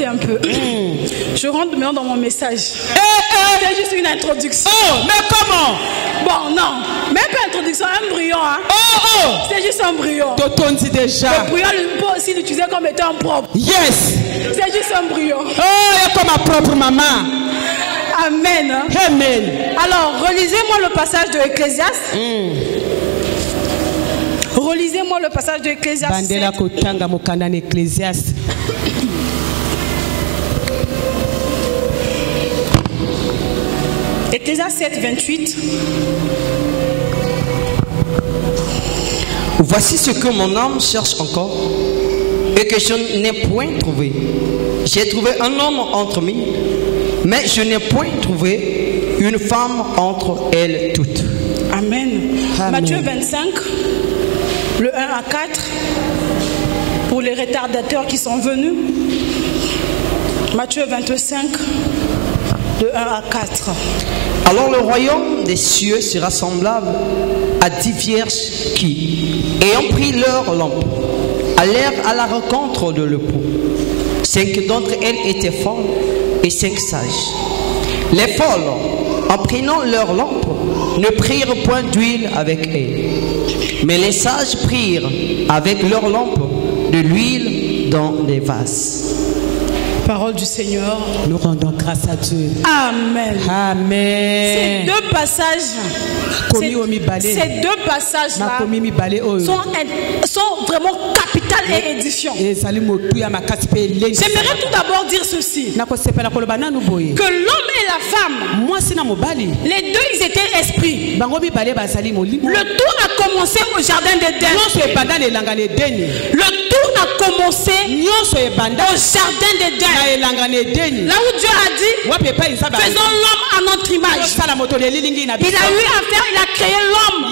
Un peu. Je rentre maintenant dans mon message. C'est juste une introduction. Oh, mais comment? Bon, non. Même pas introduction, un brouillon. Hein. C'est juste un brouillon. T'entends déjà. Le brouillon, on peut aussi l'utiliser comme étant propre. Yes. C'est juste un brouillon. Oh, il est comme ma propre maman. Amen. Amen. Alors, relisez-moi le passage de Ecclésiaste. Relisez-moi le passage de Ecclésiaste. Bandela kotanga mokanda na Ecclésiaste. Ecclésiaste 7, 28. Voici ce que mon âme cherche encore et que je n'ai point trouvé. J'ai trouvé un homme entre mille, mais je n'ai point trouvé une femme entre elles toutes. Amen. Amen. Matthieu 25, le 1 à 4, pour les retardateurs qui sont venus. Matthieu 25, de 1 à 4. Alors le royaume des cieux sera semblable à 10 vierges qui, ayant pris leur lampe, allèrent à la rencontre de l'époux. 5 d'entre elles étaient folles et 5 sages. Les folles, en prenant leur lampe, ne prirent point d'huile avec elles. Mais les sages prirent avec leur lampe de l'huile dans les vases. Parole du Seigneur. Nous rendons grâce à Dieu. Amen. Amen. Ces deux passages, sont vraiment capitales et édifiants. J'aimerais tout d'abord dire ceci. Que l'homme et la femme, les deux ils étaient esprits. Le tout a commencé au jardin d'Éden. Le tout a commencé au jardin d'Éden. Là où Dieu a dit, faisons l'homme à notre image. Il a eu à faire, il a créé l'homme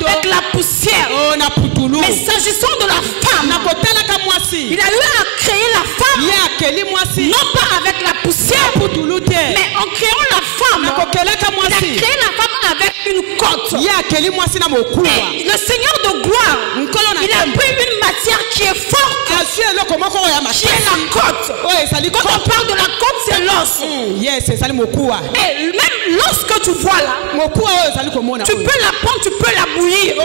avec la poussière. Mais s'agissant de la femme, il a eu à créer la femme, non pas avec la poussière, mais en créant la femme, il a créé la femme avec une côte. Et le Seigneur de gloire, il a pris une matière qui est forte, qui est la côte. Quand on parle de la côte, c'est l'os. Et même lorsque tu vois là, tu peux la prendre, tu peux la bouillir. Elle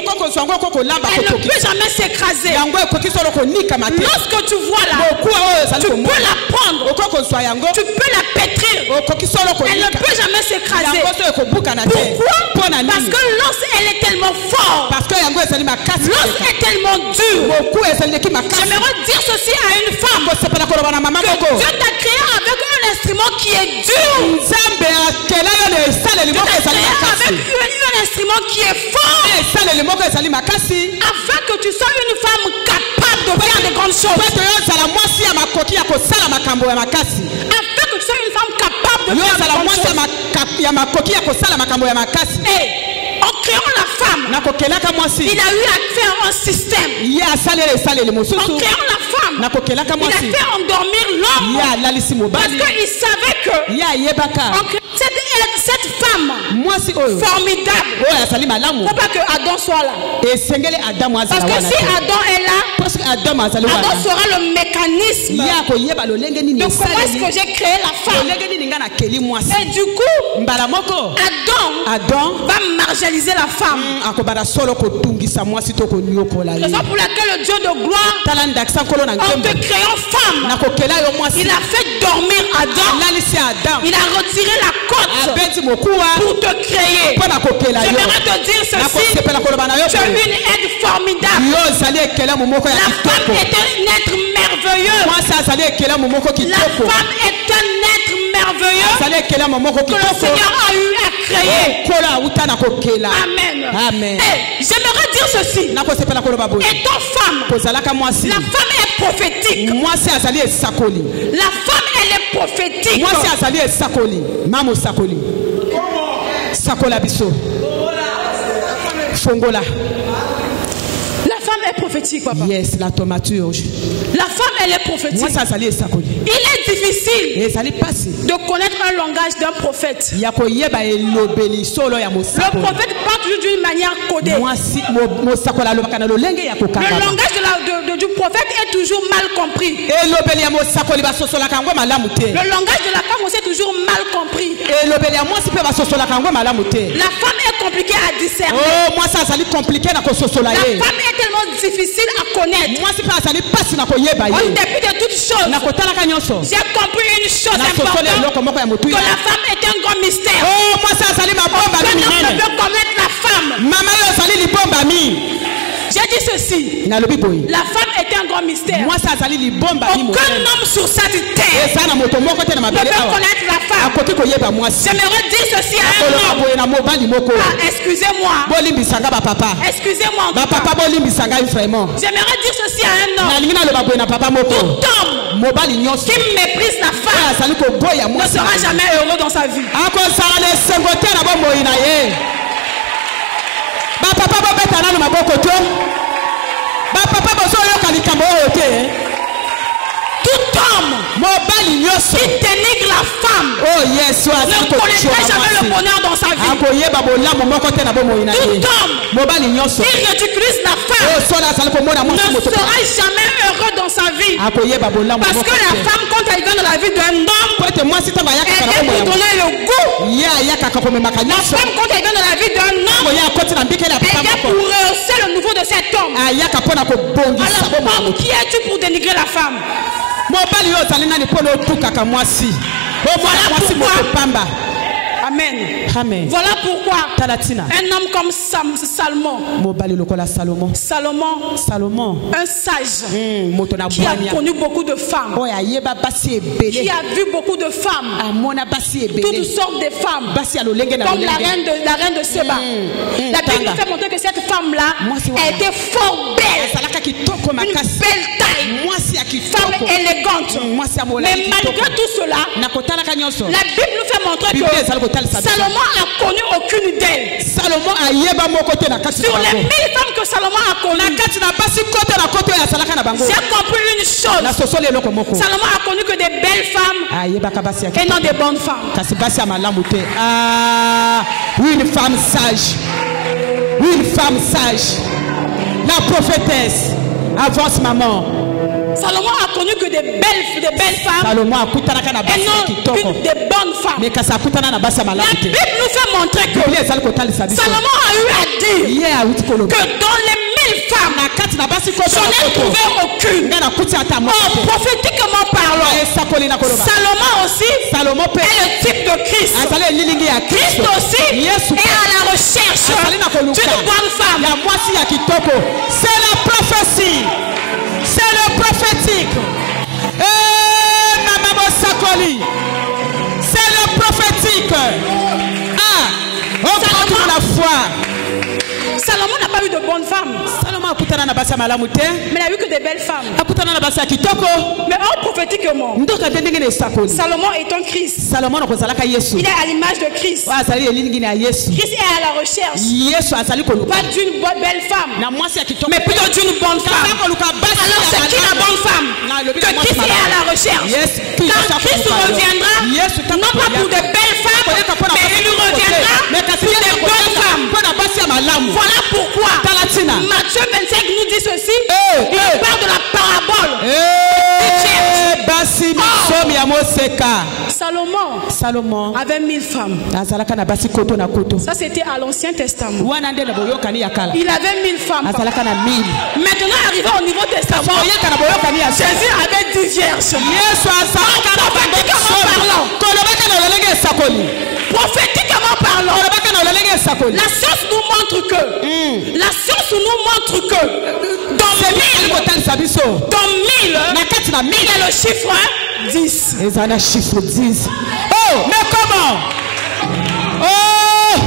ne peut jamais s'écraser. Lorsque tu vois là, tu peux la prendre, tu peux la pétrir. Elle ne peut jamais s'écraser. Pourquoi? Parce que l'os, elle est tellement forte. L'os est tellement dur. J'aimerais dire ceci à une femme. Que Dieu t'a créé avec un instrument qui est dur. Dieu t'a créé avec un instrument qui est fort. Afin que tu sois une femme capable de faire de grandes choses. Afin que tu sois une femme capable de faire de grandes choses. Et en créant la femme, il a eu à faire un système. En créant la femme, il a fait endormir l'homme. Parce qu'il savait que cette femme formidable, il ne faut pas que Adam soit là. Parce que si Adam est là, Adam sera le mécanisme de comment est-ce que j'ai créé la femme. Et du coup, Adam va marginaliser la femme. Raison pour laquelle le Dieu de gloire, en te créant femme, il a fait dormir Adam. Il a retiré la côte pour te créer. J'aimerais te dire ceci. Tu es une aide formidable. La femme est un être merveilleux. La femme est un être merveilleux que le Seigneur a eu à créer. Amen. Hey, j'aimerais dire ceci. Étant femme, la femme est prophétique. La femme, elle est prophétique. La femme est est prophétique, papa. Yes, la thaumaturge. La femme, elle est prophétique. Moi, ça s'allait ça. Il est difficile Et ça allait passer. de connaître un langage d'un prophète. Il y a quoi yeba elobeli solo ya Le mosako. prophète parle toujours d'une manière codée. Moi si mosako la lobaka na lolenge ya Le kokanga. langage du prophète est toujours mal compris. Elobeli ya mosako liba sosola kango malamu te. Le langage de la femme aussi est toujours mal compris. Elobeli ya mwasi pe ba sosola kango malamu te. La femme est compliquée à discerner. Oh, moi ça s'allait compliqué na ko sosola La ye. femme est tellement difficile à connaître. Moi si pe ça allait passer na ko yeba En ye. dépit de toutes choses, Na ko tala ka nyonso. j'ai compris une chose Na sosola importante, eloko moko ya motu. que la femme est un grand mystère. Oh, moi ça s'allait ma bomba Aucun mi homme ne minene. peut connaître la femme. Mama yo s'allait li bomba mi. J'ai dit ceci. Na lobi boy. La femme est un grand mystère. Moi ça s'allait li bomba mi mo. Aucun homme sur cette terre Eza na moto moko te na ne mabele peut awa. connaître la femme. Akoki ko yeba mwasi. J'aimerais dire ceci à un Koloka homme. boye na mobali moko. Ah, excusez-moi. Bolimbisanga ba papa. Excusez-moi en Ba tout cas. papa bolimbisanga vraiment. J'aimerais dire ceci à un homme. Na lingi na loba boye na papa moko. Tout homme Mobali nyonso. qui méprise la femme Oyo azali koboya ne mwasi. sera jamais heureux dans sa vie. Akosala lesengo te na bomoi na ye. Ba papa bobeta nanu maboko to. Ba papa bozoyoka likambo oyo te. Tout homme Mobali nyonso. qui dénigre la femme Oh yes, ne connaîtra jamais le bonheur dans sa vie. akoyeba bolamu moko te na bomoi na ye. Tout homme Mobali nyonso. qui ridiculise la femme Oh sola azali komona mwasi ne moto. sera jamais heureux dans sa vie. Akoyeba bolamu Parce moko que la te. femme, quand elle vient dans la vie d'un homme, Po ete mwasi ntango ayaka elle na est bomoi pour ya donner le goût. ye ayakaka komemaka La nyonso. femme, quand elle vient dans la vie d'un homme, Oye akoti na mbikeli ya elle papa vient moko. pour rehausser le niveau de cet homme. Ayaka mpona kobongisa Alors, bomoi ya femme, moto. qui es-tu pour dénigrer la femme? Mobali oyo ozali nani mpona otukaka mwasi. Omona Voilà mwasi pourquoi. moko pamba. Amen. Amen. Voilà pourquoi Talatina. un homme comme Salomon, Mobali lokola Salomon. Salomon. un sage Moto na qui a bwania. connu beaucoup de femmes, Oyo ayeba basi qui ebele. a vu beaucoup de femmes, Amona basi toutes ebele. sortes de femmes, Basi ya lolenge na comme la lolenge. reine de Séba. La Bible nous fait montrer que cette femme-là Moi, c'est elle était fort belle, Azalaka kitoko une makasi. belle taille, Mwasi ya femme kitoko. élégante. Mwasi ya Mais molai malgré kitoko. tout cela, Na kotalaka nyonso. la Bible nous fait montrer Bible ezali kotalisa que biso. Salomon a connu aucune d'elles. Salomon ayeba moko te na kati na Sur les 1000 bango. femmes que Salomon a Na connues, kati na basi kote na kote oyo azalaka na bango. j'ai compris une chose. Na sosoli eloko moko. Salomon a connu que des belles femmes Ayebaka basi ya et non des bonnes femmes. kasi basi ya malamu te. Ah, oui, une femme sage. Oui, une femme sage. La prophétesse. Avance maman. Salomon a connu que des belles femmes Salomon akutanaka na et basi ya non kitoko. des bonnes femmes. Mais kasi akutana na basi ya La malamu Bible te. nous fait montrer que Biblia ezali kotalisa biso. Salomon a eu à dire Ye awuti koloba. que dans les 1000 femmes, Na kati na basi kote je na n'ai koto. trouvé aucune. Nga na kuti ata moko Oh, te. prophétiquement parlant, Esakoli na koloba. Salomon aussi Salomon pe est le type de Christ. azali elilingi ya Christ Kristo. aussi Yesu est à la recherche azali na koluka d'une bonne femme. ya mwasi ya kitoko. C'est la prophétie. C'est le prophétique. Eh, mama bosakoli. C'est le prophétique. Ah, on la foi. Salomon n'a pas eu de bonnes femmes, Salomon akutana na basi ya malamu te. mais il n'a eu que des belles femmes. Akutana na basi ya kitoko. Mais prophétiquement, Ndoka te ndenge na esakoli. Salomon est un Christ. Salomon akozalaka Yesu. Il est à l'image de Christ. Oyo azali elilingi na Yesu. Christ est à la recherche, Yesu azali koluka. pas d'une belle femme, Na mwasi ya kitoko. mais plutôt d'une bonne femme. Alors c'est qui la bonne femme? Que Christ est à la recherche. Yes, Quand Christ reviendra, non pas pour de belles femmes, mais il reviendra pour des bonnes femmes. Voilà pourquoi Matthieu 25 nous dit ceci. Il parle de la parabole. Basi misomi ya moseka. Salomon avait 1000 femmes. Azalaka na basi koto na koto. Ça c'était à l'Ancien Testament. Wana nde na boyokani ya kala. Il avait 1000 femmes. Azalaka na 1000. Maintenant arrivé au Nouveau Testament, Boyoka na boyokani ya Jésus avait 10 vierges. Yesu azalaka na Prophétiquement parlant, kolobaka na lolenge esakoli. prophétiquement parlant, Kolobaka na lolenge esakoli. la science nous montre que dans 1000, il y a le chiffre 10. Ezana chiffre 10. Oh, mais comment? Oh.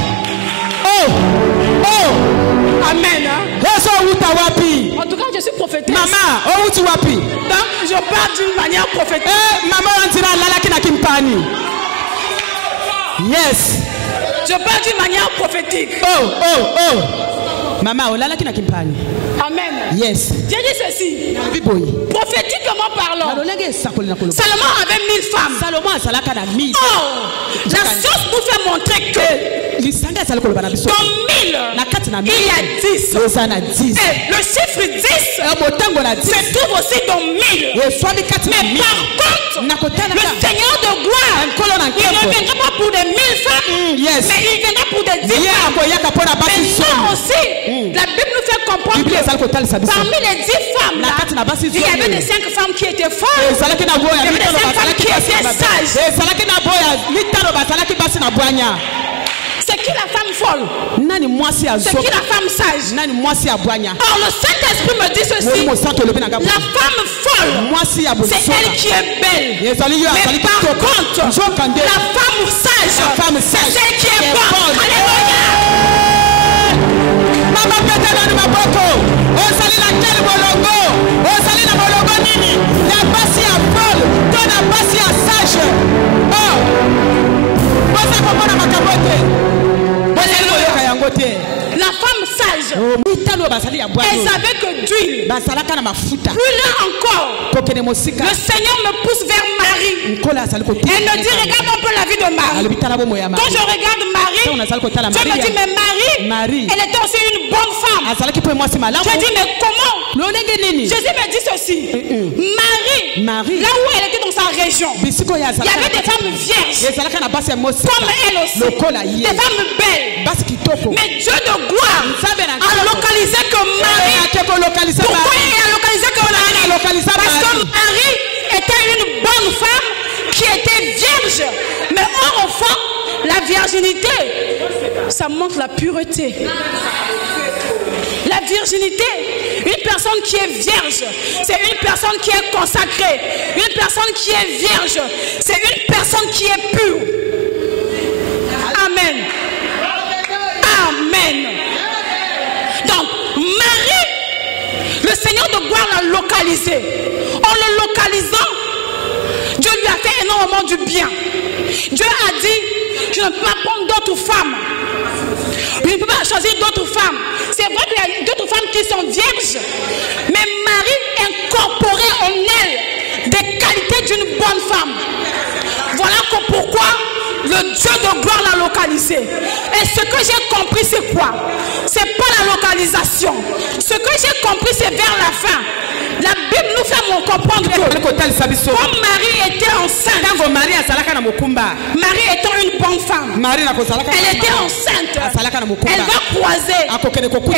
Amen. Hein? Yesu uta wapi? En tout cas, je suis prophétesse. Mama, uti wapi? Donc, je parle d'une manière prophétique. Mama wanzira lalaki na kimpani. Yes. Je parle d'une manière prophétique. Oh. Mama, olalaki na kimpani. Amen. Yes. J'ai dit ceci. Prophétiquement parlant, Salomon avait 1000 femmes. Or, la science nous fait montrer que dans 1000, il y a 10. Et le chiffre 10 se trouve aussi dans 1000. Mais par contre, le Seigneur de gloire, il ne viendra pas pour des 1000 femmes, mais il viendra pour des 10 femmes. Maintenant aussi, la Bible nous fait comprendre que parmi les 10 femmes, là, il y avait des 5 femmes qui étaient folles, il y avait des 5 femmes qui étaient sages. C'est qui la femme folle? C'est qui la femme sage? Or, le Saint-Esprit me dit ceci. La femme folle, c'est elle qui est belle. Mais par contre, la femme sage, c'est celle qui est bonne. Alléluia. La femme sage, elle savait que d'huile. Plus là encore, le Seigneur me pousse vers Marie. Elle me dit, regarde un peu la vie de Marie. Quand je regarde Marie, je me dis, mais Marie, elle était aussi une bonne femme. Je dis, mais comment? Jésus me dit ceci. Marie, là où elle était dans sa région, il y avait des femmes vierges, comme elle aussi, des femmes belles. Mais Dieu de gloire a localisé que Marie. Pourquoi il a localisé que Marie? Parce que Marie était une bonne femme qui était vierge. Mais au fond, la virginité, ça montre la pureté. La virginité, une personne qui est vierge, c'est une personne qui est consacrée. Une personne qui est vierge, c'est une personne qui est pure. Amen. Amen. Donc, Marie, le Seigneur de gloire l'a localisé. En le localisant, Dieu lui a fait énormément du bien. Dieu a dit, je ne peux pas prendre d'autres femmes. Je ne peux pas choisir d'autres femmes. C'est vrai qu'il y a d'autres femmes qui sont vierges, mais Marie incorporait en elle des qualités d'une bonne femme. Voilà pourquoi le Dieu de gloire l'a localisé. Et ce que j'ai compris, c'est quoi? C'est pas la localisation. Ce que j'ai compris, c'est vers la fin. La Bible nous fait comprendre que comme Marie était enceinte, Marie étant une bonne femme, elle était enceinte, elle va croiser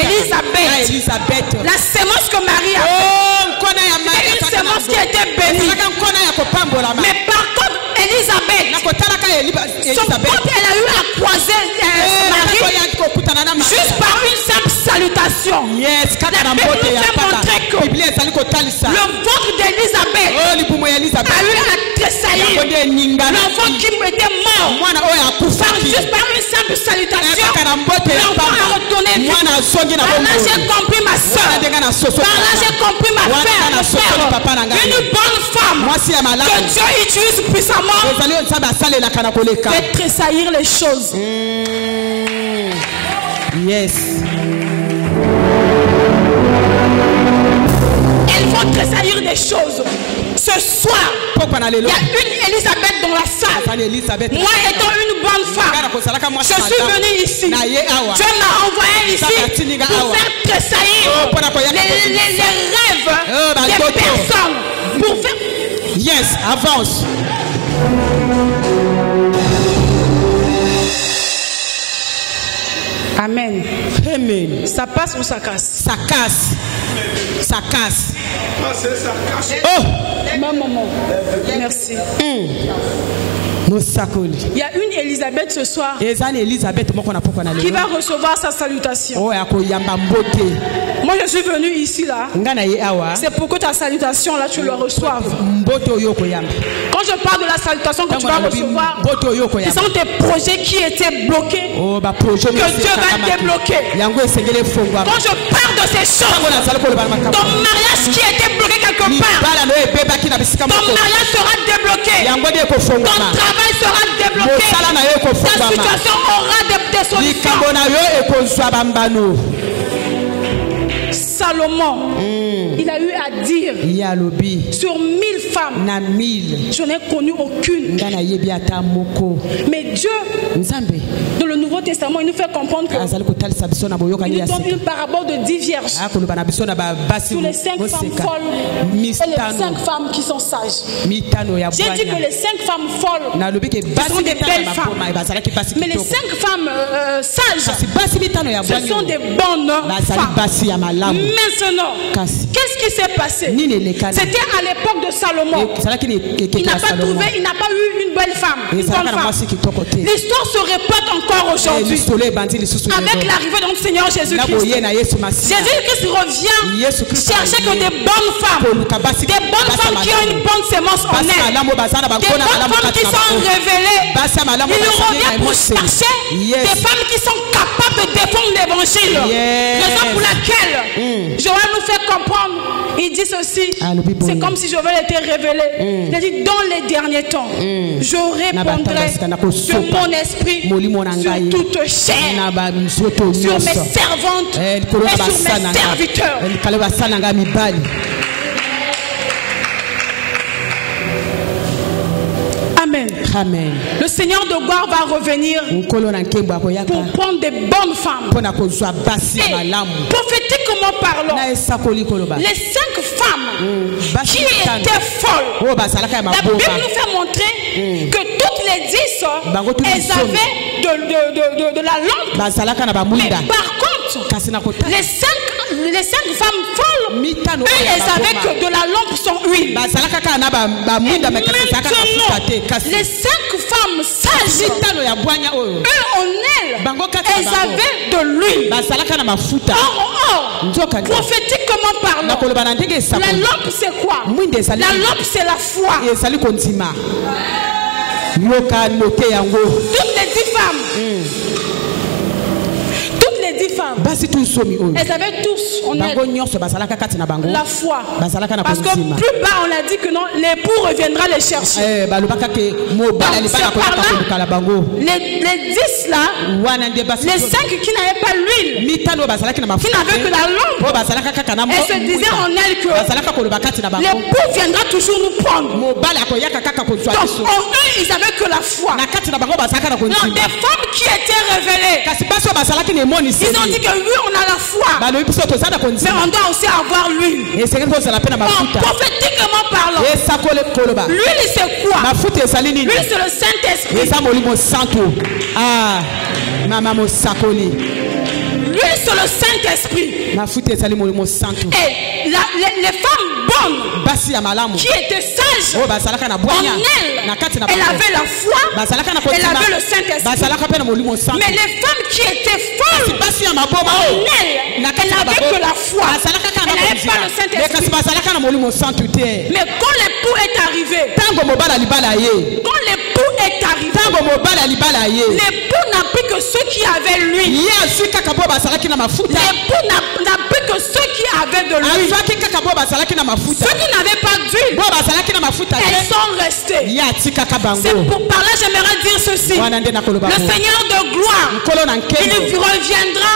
Élisabeth. La sémence que Marie a faite, c'est une sémence qui a été bénie. Mais par contre, Élisabeth, son compte, elle a eu à croiser Marie juste par une simple salutation. La Bible nous fait montrer que le ventre d'Élisabeth a eu à tressaillir. L'enfant qui était mort, juste par une simple salutation, l'enfant a retourné vite. Par là j'ai compris ma soeur. Par là j'ai compris ma frère. Une bonne femme que Dieu utilise puissamment fait tressaillir les choses. Yes. Elles vont tressaillir des choses. Ce soir, il y a une Élisabeth dans la salle. Moi étant une bonne femme, je suis venue ici. Dieu m'a envoyé ici pour faire tressaillir les rêves des personnes. Pour faire... Yes, avance. Amen. Amen. Ça passe ou ça casse? Ça casse. Ça casse. Oh! Maman. Merci. Il y a une Élisabeth ce soir qui va recevoir sa salutation. Moi je suis venu ici là. C'est pour que ta salutation là tu le reçoives. Quand je parle de la salutation que tu vas recevoir, ce sont tes projets qui étaient bloqués que Dieu va débloquer. Quand je parle de ces choses, ton mariage qui était bloqué quelque part, ton mariage sera débloqué. Ton travail sera débloqué. Ta situation aura des solutions. Salomon, il a eu à dire sur 1000 femmes, je n'ai connu aucune. Mais Dieu, dans le Nouveau Testament, il nous fait comprendre qu'il nous donne une parabole de 10 vierges. Sur les 5 femmes folles et les 5 femmes qui sont sages. J'ai dit que les 5 femmes folles sont des belles femmes. Mais les 5 femmes sages, ce sont des bonnes femmes. Maintenant, qu'est-ce qui s'est passé? C'était à l'époque de Salomon. Il n'a pas trouvé, il n'a pas eu une belle femme, une bonne femme. L'histoire se répète encore aujourd'hui. Avec l'arrivée de notre Seigneur Jésus-Christ. Jésus-Christ revient chercher que des bonnes femmes. Des bonnes femmes qui ont une bonne sémence en elles. Des bonnes femmes qui sont révélées. Il revient pour chercher des femmes qui sont capables de défendre l'évangile. Raison pour laquelle Joël nous fait comprendre. Il dit ceci. C'est comme si Joël était révélé. Il a dit dans les derniers temps, je répondrai de mon esprit sur toute chair, sur mes servantes et sur mes serviteurs. Amen. Le Seigneur de gloire va revenir pour prendre des bonnes femmes. Et prophétiquement parlant, les 5 femmes qui étaient folles, la Bible nous fait montrer que toutes les 10 elles avaient de la lampe. Mais par contre, les 5 femmes folles, eux, elles avaient que de la lampe sans huile. Les 5 femmes sages, eux en elles, elles avaient de l'huile. Or, prophétiquement parlant, la lampe c'est quoi? La lampe c'est la foi. Toutes les 10 femmes, elles avaient tous en elles la foi. Parce que plus bas on a dit que non, l'époux reviendra les chercher. Les 10 là, les 5 qui n'avaient pas l'huile, qui n'avaient que la lampe, elles se disaient en elles que l'époux viendra toujours nous prendre. Donc en eux ils avaient que la foi. Non, des femmes qui étaient révélées, ils ont dit que oui on a la foi, mais on doit aussi avoir l'huile. Prophétiquement parlant, l'huile c'est quoi? L'huile c'est le Saint-Esprit. L'huile c'est le Saint-Esprit. Et les femmes bonnes qui étaient sages, en elles, elle avait la foi, elle avait le Saint-Esprit. Mais les femmes qui étaient folles, en elles, elle n'avait que la foi, elle n'avait pas le Saint-Esprit. Mais quand l'époux est arrivé, l'époux n'a pris que ceux qui avaient l'huile. L'époux n'a pris que ceux qui avaient de l'huile. Ceux qui n'avaient pas d'huile, elles sont restées. C'est pour parler, j'aimerais dire ceci. Le Seigneur de gloire, il reviendra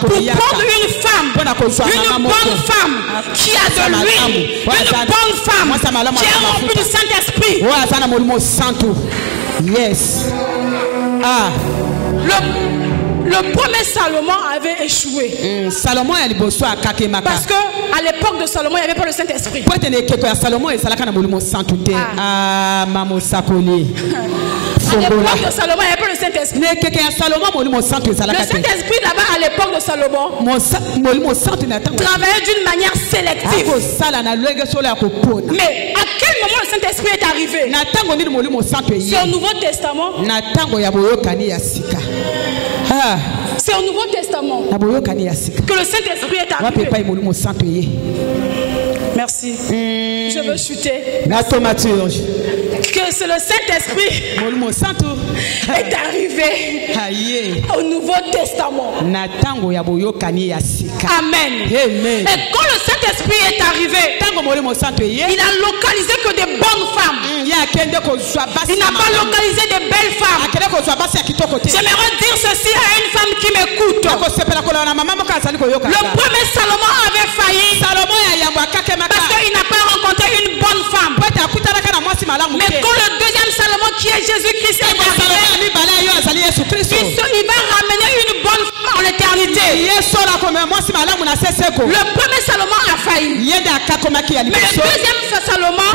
pour prendre une femme, une bonne femme qui a de l'huile, une bonne femme qui est remplie du Saint-Esprit. Yes. Le premier Salomon avait échoué. Parce que à l'époque de Salomon, il n'y avait pas le Saint-Esprit. À l'époque de Salomon, il n'y avait pas le Saint-Esprit. Le Saint-Esprit là-bas, à l'époque de Salomon, travaillait d'une manière sélective. Mais à quel moment le Saint-Esprit est arrivé? C'est au Nouveau Testament. C'est au Nouveau Testament que le Saint-Esprit est arrivé. Merci. Je veux chuter. Que c'est le Saint-Esprit molimo santu est arrivé au Nouveau Testament. natango ya boyokani ya sika. Amen. Amen. Et quand le Saint-Esprit est arrivé, tango molimo santu ye il a localisé que des bonnes femmes. ya kende ko zwa basi. Il n'a pas localisé de belles femmes. akende ko zwa basi ya kitoko te. J'aimerais dire ceci à une femme qui m'écoute. ko sepela ko na mama mo ka zali ko yoka. Le premier Salomon avait failli Salomon ya yambo akake maka. parce qu'il n'a pas rencontré une bonne femme. pata kutana kana mwasi malamu. Mais quand le deuxième Salomon qui est Jésus-Christ est arrivé, il va ramener une bonne femme en l'éternité. Le premier Salomon a failli. Mais le deuxième Salomon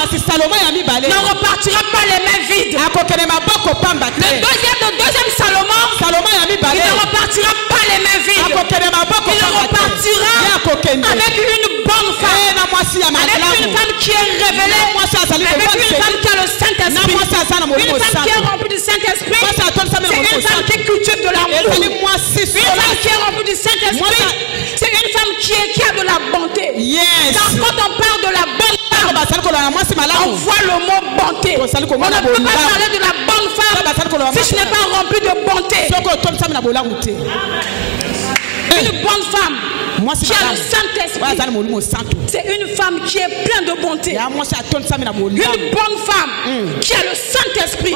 ne repartira pas les mains vides. Le deuxième Salomon, il ne repartira pas les mains vides. Il repartira avec une bonne femme, avec une femme qui est révélée, avec une femme qui a le Saint-Esprit, une femme qui est remplie du Saint-Esprit. C'est une femme qui cultive de l'amour, une femme qui est remplie du Saint-Esprit. C'est une femme qui a de la bonté. Car quand on parle de la bonne femme, on voit le mot bonté. On ne peut pas parler de la bonne femme si je n'ai pas rempli de bonté. Une bonne femme qui a le Saint-Esprit, c'est une femme qui est pleine de bonté. Une bonne femme qui a le Saint-Esprit,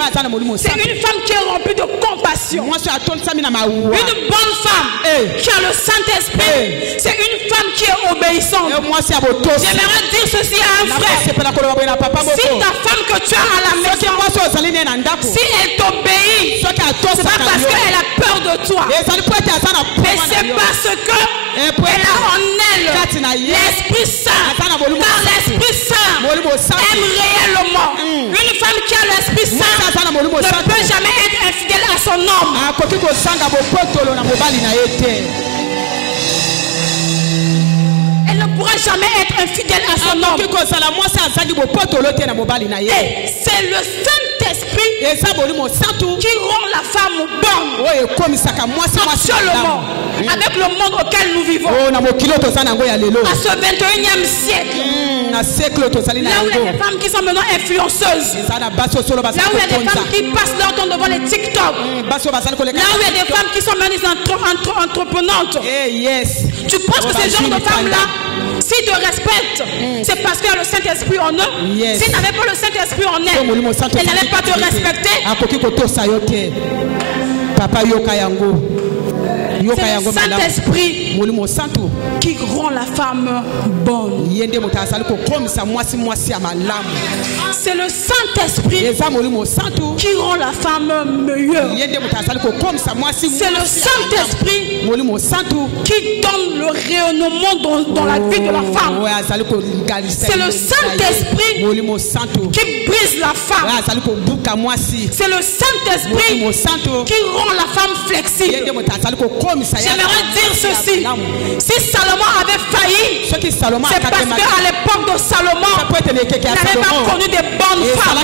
c'est une femme qui est remplie de compassion. Une bonne femme qui a le Saint-Esprit, c'est une femme qui est obéissante. J'aimerais dire ceci à un frère. Si ta femme que tu as à la maison, si elle t'obéit, c'est pas parce qu'elle a peur de toi, mais c'est parce que elle a en elle l'Esprit Saint. Car l'Esprit Saint aime réellement. Une femme qui a l'Esprit Saint ne peut jamais être infidèle à son homme. Elle ne pourra jamais être infidèle à son homme. Et c'est le Saint-Esprit qui rend la femme bonne. Actuellement, avec le monde auquel nous vivons, à ce 21e siècle, là où il y a des femmes qui sont maintenant influenceuses, là où il y a des femmes qui passent leur temps devant les TikTok, là où il y a des femmes qui sont maintenant entreprenantes, tu penses que ces genres de femmes-là, s'ils te respectent, c'est parce qu'il y a le Saint-Esprit en eux. S'ils n'avaient pas le Saint-Esprit en elles, elles n'allaient pas te respecter. C'est le Saint-Esprit qui rend la femme bonne. C'est le Saint-Esprit qui rend la femme meilleure. C'est le Saint-Esprit qui donne le rayonnement dans la vie de la femme. C'est le Saint-Esprit qui brise la femme. C'est le Saint-Esprit qui rend la femme flexible. J'aimerais dire ceci. Si Salomon avait failli, c'est parce qu'à l'époque de Salomon, il n'avait pas connu des bonnes femmes.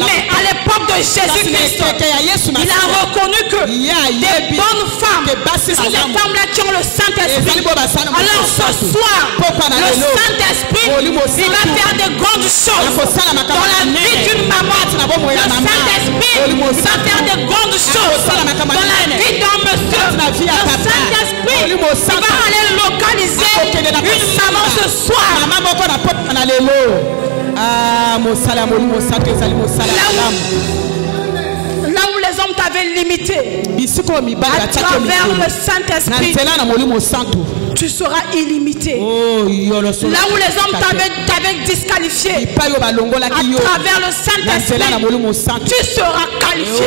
Mais à l'époque de Jésus-Christ, il a reconnu que des bonnes femmes sont des femmes-là qui ont le Saint-Esprit. Alors ce soir, le Saint-Esprit, il va faire de grandes choses dans la vie d'une maman. Le Saint-Esprit va faire de grandes choses dans la vie d'un monsieur. Le Saint-Esprit, il va aller localiser une maman ce soir. Là où les hommes t'avaient limité, à travers le Saint-Esprit, tu seras illimité. Là où les hommes t'avaient disqualifié, à travers le Saint-Esprit, tu seras qualifié.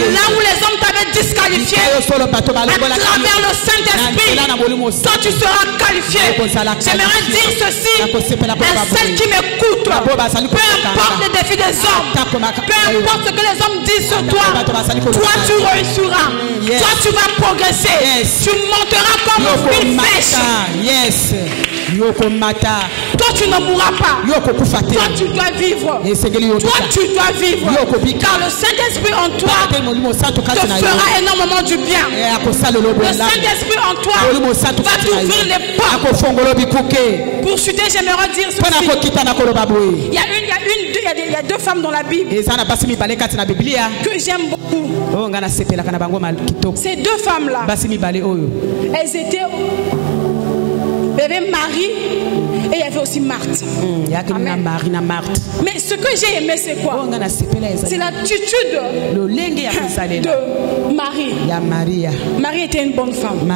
Là où les hommes t'avaient disqualifié, à travers le Saint-Esprit, toi tu seras qualifié. J'aimerais dire ceci à celles qui m'écoutent. Peu importe les défis des hommes, peu importe ce que les hommes disent sur toi, toi tu réussiras. Toi tu vas progresser. Tu monteras comme une flèche. Toi, tu ne mourras pas. Toi, tu dois vivre. Toi, tu dois vivre. Car le Saint-Esprit en toi te fera énormément du bien. Le Saint-Esprit en toi va t'ouvrir les portes. Pour chuter, j'aimerais dire ceci. Il y a deux femmes dans la Bible que j'aime beaucoup. Ces deux femmes-là, elles étaient... Il y avait Marie et il y avait aussi Marthe. Amen. Mais ce que j'ai aimé, c'est quoi? C'est l'attitude de Marie. Marie était une bonne femme.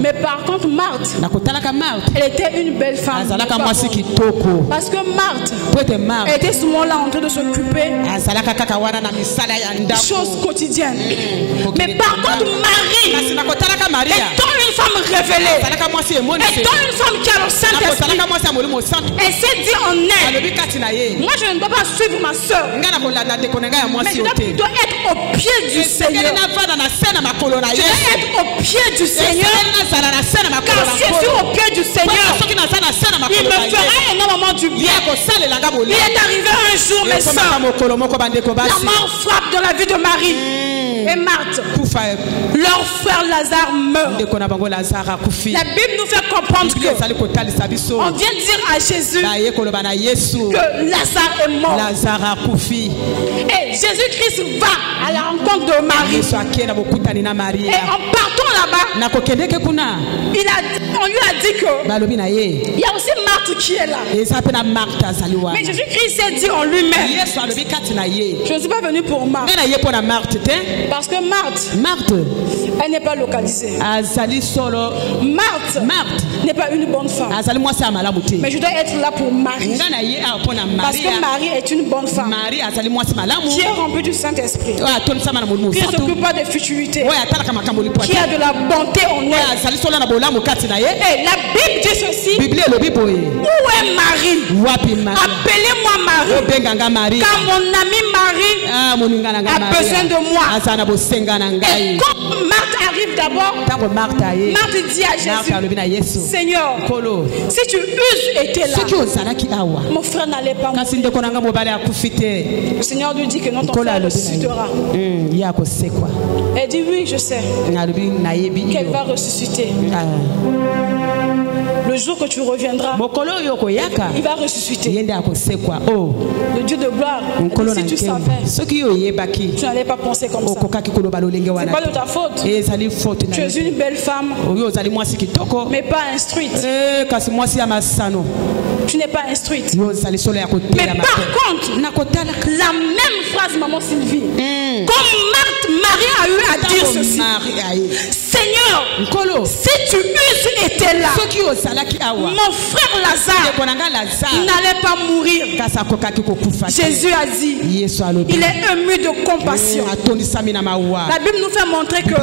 Mais par contre, Marthe, elle était une belle femme. Parce que Marthe était souvent là en train de s'occuper des choses quotidiennes. Mais par contre, Marie, étant une femme révélée, étant une femme qui a le Saint-Esprit, elle s'est dit en elle, moi je ne dois pas suivre ma soeur, mais je dois plutôt être au pied du Seigneur. Je dois être au pied du Seigneur, car si je suis au pied du Seigneur, il me fera énormément du bien. Il est arrivé un jour, mes soeurs, la mort frappe dans la vie de Marie et Marthe. Leur frère Lazare meurt. La Bible nous fait comprendre que on vient dire à Jésus que Lazare est mort. Et Jésus-Christ va à la rencontre de Marie. Et en partant là-bas, on lui a dit que il y a aussi Marthe qui est là. Mais Jésus-Christ s'est dit en lui-même, je ne suis pas venu pour Marthe. Parce que Marthe, elle n'est pas localisée. Marthe n'est pas une bonne femme. Mais je dois être là pour Marie. Parce que Marie est une bonne femme qui est remplie du Saint-Esprit, qui ne s'occupe pas des futilités, qui a de la bonté en elle. Et la Bible dit ceci: où est Marie? Appelez-moi Marie, car mon ami Marie a besoin de moi. Et quand Marthe arrive d'abord, Marthe dit à Jésus: Seigneur, si tu eusses été là, mon frère n'allait pas mourir. Le Seigneur lui dit que non, ton frère ressuscitera. Elle dit: oui, je sais qu'elle va ressusciter. Le jour que tu reviendras, il va ressusciter. Le Dieu de gloire, si tu savais, tu n'allais pas penser comme ça. C'est pas de ta faute. Tu es une belle femme, mais pas instruite. Tu n'es pas instruite. Mais par contre, la même phrase, maman Sylvie, comme Marie a eu à dire ceci: Seigneur, si tu eusses été là, mon frère Lazare n'allait pas mourir. Jésus a dit, il est ému de compassion. La Bible nous fait montrer que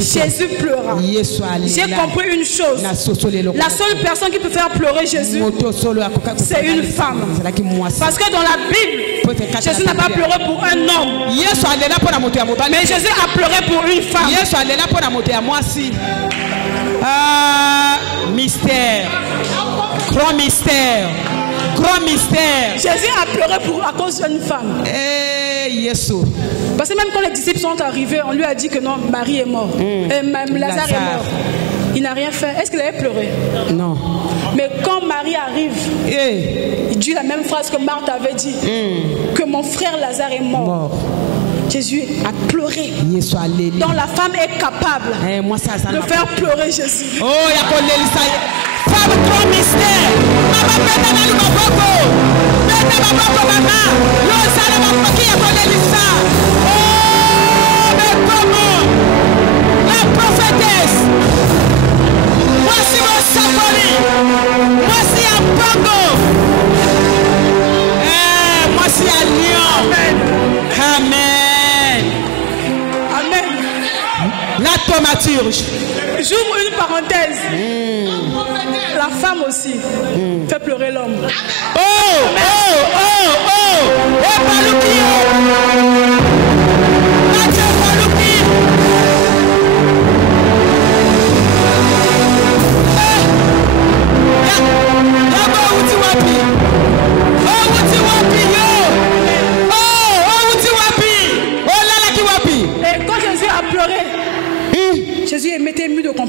Jésus pleura. J'ai compris une chose: la seule personne qui peut faire pleurer Jésus, c'est une femme. Parce que dans la Bible, Jésus n'a pas pleuré pour un homme, mais Jésus a pleuré pour une femme. Mystère, grand mystère, grand mystère. Jésus a pleuré à cause d'une femme. Parce que même quand les disciples sont arrivés, on lui a dit que non, Marie est morte, même Lazare est mort. Il n'a rien fait. Est-ce qu'il avait pleuré? Non. Mais quand Marie arrive, il dit la même phrase que Marthe avait dit, que mon frère Lazare est mort. Jésus a pleuré. Donc la femme est capable de faire pleurer Jésus. Oh, il y a qu'on femme grand mystère. Oh, mais comment la prophétesse, voici mon sapoli, voici un pango, voici un lion. Amen. Amen. La thaumaturge. J'ouvre une parenthèse. La femme aussi fait pleurer l'homme. Oh, oh, oh, oh. Oh, Balouki. Mathieu Balouki.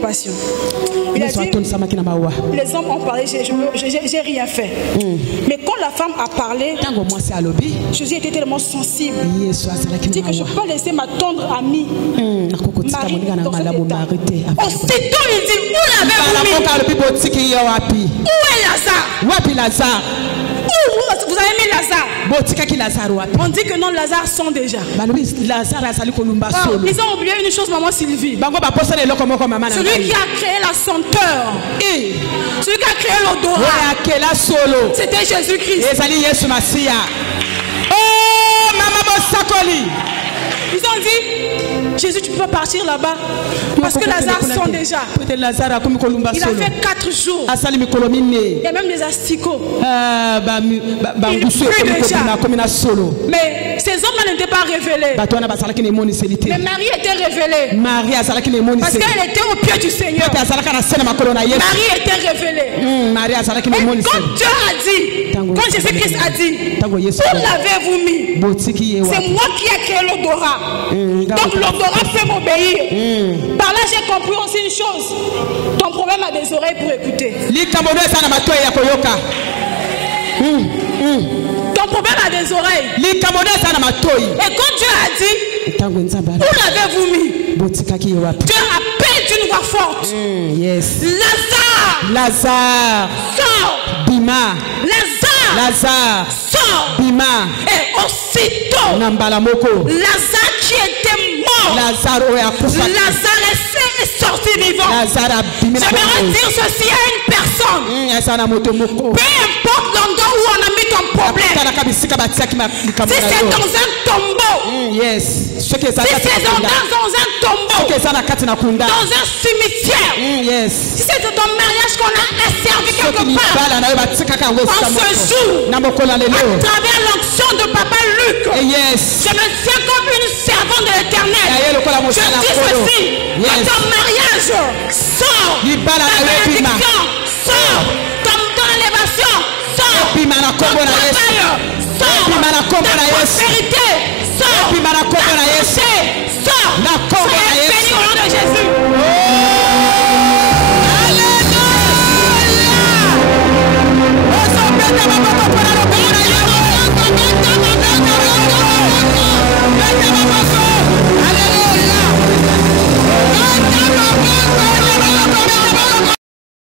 compassion. Il a dit, les hommes ont parlé, j'ai rien fait. Mais quand la femme a parlé, Jésus était tellement sensible. Il dit que je ne peux pas laisser ma tendre amie Marie dans cet état. Aussitôt il dit, où l'avez-vous mis? Où est Lazare? Où vous avez mis Lazare? On dit que non, Lazare sent déjà. Ils ont oublié une chose, maman Sylvie. Celui qui a créé la senteur, celui qui a créé l'odorat, c'était Jésus-Christ. Ils ont dit, Jésus, tu peux pas partir là-bas parce que Lazare sent déjà. Il a fait 4 jours. Il y a même des asticots. Il prie déjà. Mais ces hommes-là n'étaient pas révélés. Mais Marie était révélée. Parce qu'elle était au pied du Seigneur. Marie était révélée. Et quand Dieu a dit, quand Jésus-Christ a dit, où l'avez-vous mis? C'est moi qui ai créé l'odorat. Donc l'odorat fait m'obéir. Par là j'ai compris aussi une chose. Ton problème a des oreilles pour écouter. Ton problème a des oreilles. Et quand Dieu a dit, où l'avez-vous mis? Dieu appelle d'une voix forte. Lazare, sors. Bima. Lazare, sors. Bima. Et aussitôt, Lazare qui était mort, Lazare est sorti vivant. J'aimerais dire ceci à une personne. Peu importe l'endroit où on a mis ton problème, si c'est dans un tombeau, si c'est dans un tombeau, dans un cimetière, si c'est dans ton mariage qu'on a servi quelque part, en ce jour, à travers l'onction de Papa Luc, je me tiens comme une servante de l'Éternel. Je dis ceci, dans ton mariage, sors, ta bénédiction, sors, ton élévation, sors, ton travail, sors, ta prospérité, sors, ta santé, sors,